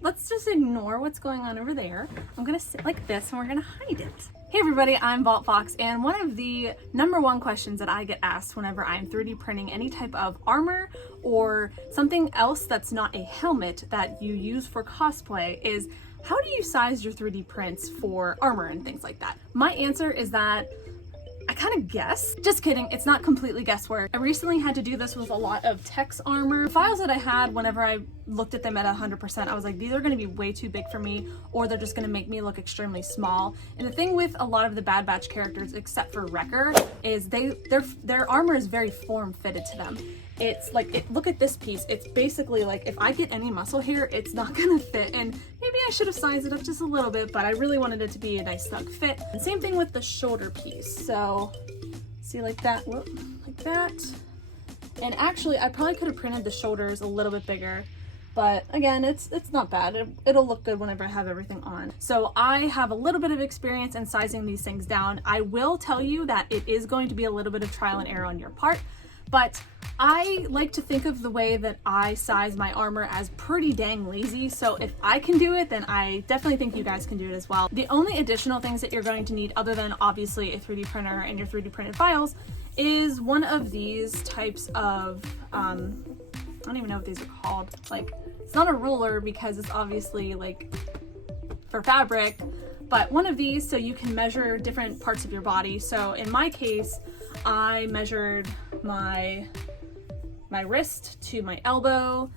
let's just ignore what's going on over there. I'm gonna sit like this and we're gonna hide it. Hey everybody, I'm Vault Fox, and one of the #1 questions that I get asked whenever I'm 3D printing any type of armor or something else that's not a helmet that you use for cosplay is, how do you size your 3D prints for armor and things like that? My answer is that I kind of guess. Just kidding, it's not completely guesswork. I recently had to do this with a lot of Tex armor. The files that I had, whenever I looked at them at 100%, I was like, these are gonna be way too big for me, or they're just gonna make me look extremely small. And the thing with a lot of the Bad Batch characters, except for Wrecker, is their armor is very form-fitted to them. It's like, look at this piece. It's basically like, if I get any muscle here, it's not gonna fit. And maybe I should have sized it up just a little bit, but I really wanted it to be a nice snug fit. And same thing with the shoulder piece. So see, like that, whoop, like that. And actually, I probably could have printed the shoulders a little bit bigger, but again, it's not bad. It'll look good whenever I have everything on. So I have a little bit of experience in sizing these things down. I will tell you that it is going to be a little bit of trial and error on your part, but I like to think of the way that I size my armor as pretty dang lazy. So if I can do it, then I definitely think you guys can do it as well. The only additional things that you're going to need, other than obviously a 3D printer and your 3D printed files, is one of these types of, I don't even know what these are called. Like, it's not a ruler because it's obviously like for fabric, but one of these so you can measure different parts of your body. So in my case, I measured my wrist to my elbow.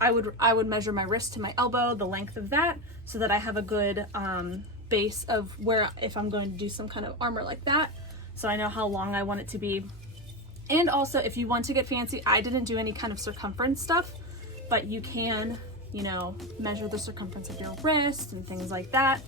I would measure my wrist to my elbow, the length of that, so that I have a good base of where, if I'm going to do some kind of armor like that, so I know how long I want it to be. And also, if you want to get fancy, I didn't do any kind of circumference stuff, but you can, you know, measure the circumference of your wrist and things like that.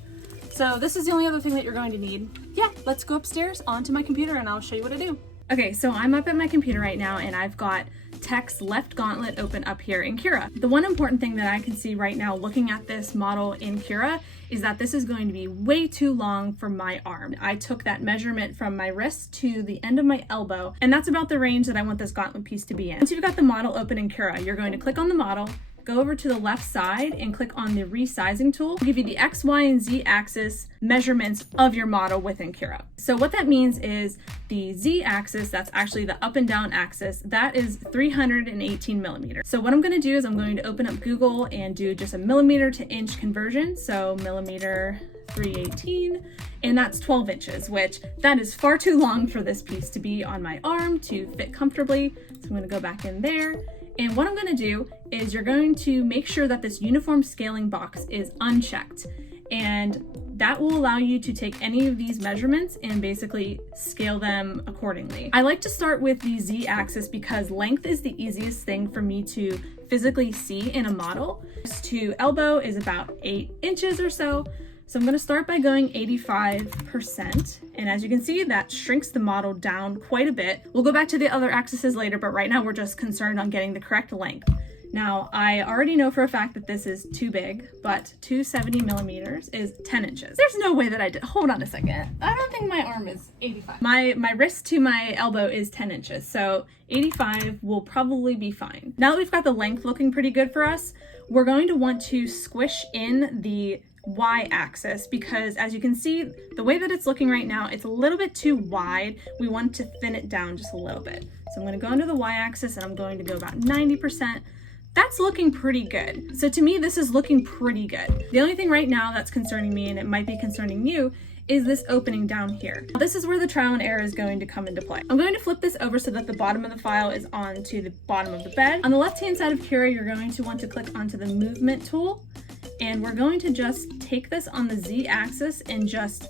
So this is the only other thing that you're going to need. Yeah, let's go upstairs onto my computer and I'll show you what I do. Okay, so I'm up at my computer right now and I've got Tech's left gauntlet open up here in Cura. The one important thing that I can see right now looking at this model in Cura is that this is going to be way too long for my arm. I took that measurement from my wrist to the end of my elbow, and that's about the range that I want this gauntlet piece to be in. Once you've got the model open in Cura, you're going to click on the model, go over to the left side and click on the resizing tool. It'll give you the X, Y, and Z axis measurements of your model within Cura. So what that means is the Z axis, that's actually the up and down axis, that is 318 millimeters. So what I'm gonna do is I'm going to open up Google and do just a millimeter to inch conversion. So millimeter 318, and that's 12 inches, which that is far too long for this piece to be on my arm to fit comfortably. So I'm gonna go back in there. And what I'm going to do is you're going to make sure that this uniform scaling box is unchecked, and that will allow you to take any of these measurements and basically scale them accordingly. I like to start with the Z axis because length is the easiest thing for me to physically see in a model. To elbow is about 8 inches or so. So I'm going to start by going 85%, and as you can see, that shrinks the model down quite a bit. We'll go back to the other axes later, but right now we're just concerned on getting the correct length. Now, I already know for a fact that this is too big, but 270 millimeters is 10 inches. There's no way that I did, hold on a second. I don't think my arm is 85. My wrist to my elbow is 10 inches, so 85 will probably be fine. Now that we've got the length looking pretty good for us, we're going to want to squish in the Y axis, because as you can see, the way that it's looking right now, it's a little bit too wide. We want to thin it down just a little bit. So I'm going to go into the Y axis and I'm going to go about 90%. That's looking pretty good. So to me, this is looking pretty good. The only thing right now that's concerning me, and it might be concerning you, is this opening down here. This is where the trial and error is going to come into play. I'm going to flip this over so that the bottom of the file is onto the bottom of the bed. On the left-hand side of Cura, you're going to want to click onto the movement tool, and we're going to just take this on the Z axis and just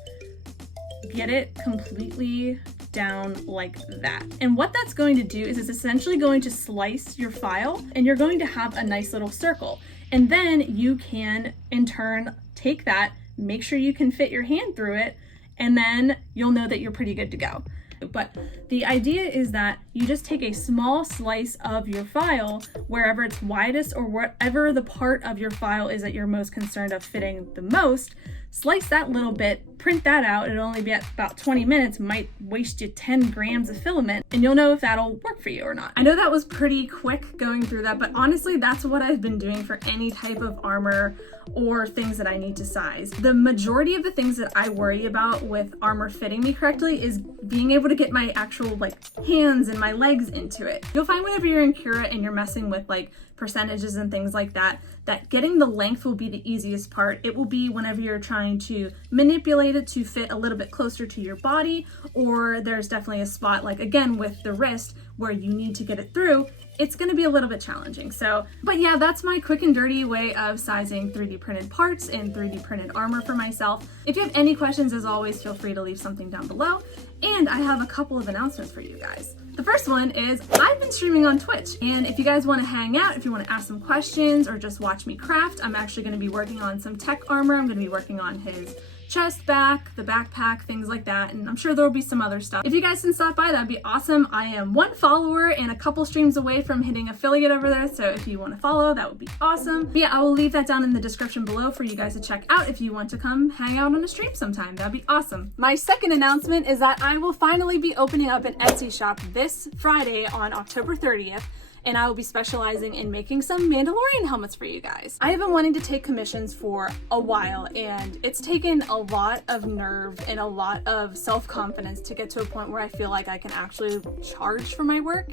get it completely down like that. And what that's going to do is it's essentially going to slice your file, and you're going to have a nice little circle. And then you can, in turn, take that, make sure you can fit your hand through it, and then you'll know that you're pretty good to go. But the idea is that you just take a small slice of your file wherever it's widest, or wherever the part of your file is that you're most concerned of fitting the most, slice that little bit, print that out. It'll only be at about 20 minutes, might waste you 10 grams of filament, and you'll know if that'll work for you or not. I know that was pretty quick going through that, but honestly, that's what I've been doing for any type of armor or things that I need to size. The majority of the things that I worry about with armor fitting me correctly is being able to get my actual like hands and my legs into it. You'll find whenever you're in Cura and you're messing with like percentages and things like that, that getting the length will be the easiest part. It will be whenever you're trying to manipulate it to fit a little bit closer to your body, or there's definitely a spot like again with the wrist where you need to get it through. It's going to be a little bit challenging. But yeah, that's my quick and dirty way of sizing 3D printed parts and 3D printed armor for myself. If you have any questions, as always, feel free to leave something down below. And I have a couple of announcements for you guys. The first one is I've been streaming on Twitch, and if you guys want to hang out, if you want to ask some questions or just watch me craft, I'm actually going to be working on some tech armor. I'm going to be working on his chest, back, the backpack, things like that, and I'm sure there will be some other stuff. If you guys can stop by, that'd be awesome. I am 1 follower and a couple streams away from hitting affiliate over there, so if you want to follow, that would be awesome. But yeah, I will leave that down in the description below for you guys to check out if you want to come hang out on a stream sometime. That'd be awesome. My second announcement is that I will finally be opening up an Etsy shop this Friday on October 30th. And I will be specializing in making some Mandalorian helmets for you guys. I have been wanting to take commissions for a while, and it's taken a lot of nerve and a lot of self-confidence to get to a point where I feel like I can actually charge for my work.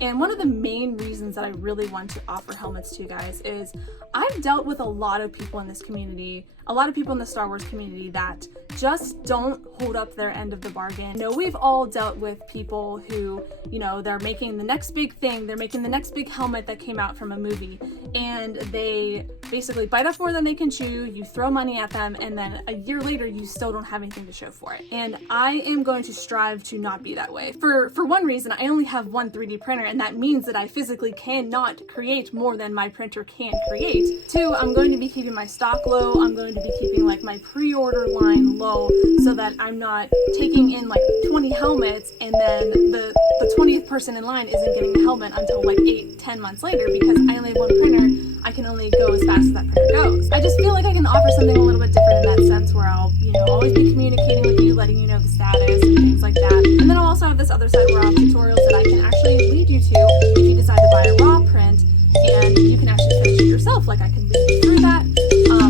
And one of the main reasons that I really want to offer helmets to you guys is I've dealt with a lot of people in this community, a lot of people in the Star Wars community that just don't hold up their end of the bargain. You know, we've all dealt with people who, you know, they're making the next big thing, they're making the next big helmet that came out from a movie, and they basically bite off more than they can chew, you throw money at them, and then a year later you still don't have anything to show for it. And I am going to strive to not be that way. For one reason, I only have one 3D printer, and that means that I physically cannot create more than my printer can create. 2, I'm going to be keeping my stock low. I'm going to be keeping like my pre-order line low so that I'm not taking in like 20 helmets and then the 20th person in line isn't getting a helmet until like 8-10 months later, because I only have one printer. I can only go as fast as that printer goes. I just feel like I can offer something a little bit different in that sense, where I'll, you know, always be communicating with you, letting you know the status and things like that. And then I'll also have this other side where I'll have tutorials that I can actually lead you to if you decide to buy a raw print, and you can actually finish it yourself. Like I can lead you through that.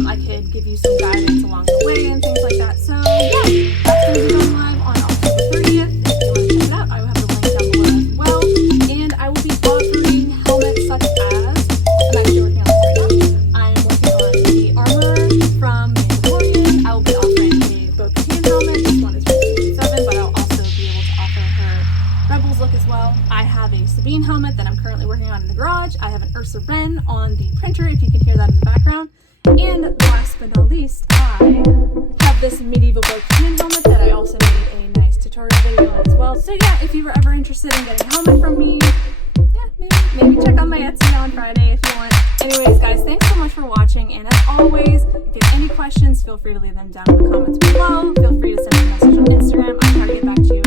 I could give you some guidance along the way and things like that. So yeah, that's going to be going live on October 30th. If you want to check it out, I will have the link down below as well. And I will be offering helmets such as, I'm actually working on this right now. I'm working on the armor from Mandalorian. I will be offering a Bo-Katan helmet. This one is from season 7, but I'll also be able to offer her Rebels look as well. I have a Sabine helmet that I'm currently working on in the garage. I have an Ursa Wren on the printer, if you can hear that in the background. And last but not least, I have this medieval Bo-Katan helmet that I also made a nice tutorial video on as well. So yeah, if you were ever interested in getting a helmet from me, yeah, maybe check out my Etsy on Friday if you want. Anyways, guys, thanks so much for watching, and as always, if you have any questions, feel free to leave them down in the comments below. Feel free to send me a message on Instagram. I'll try to get back to you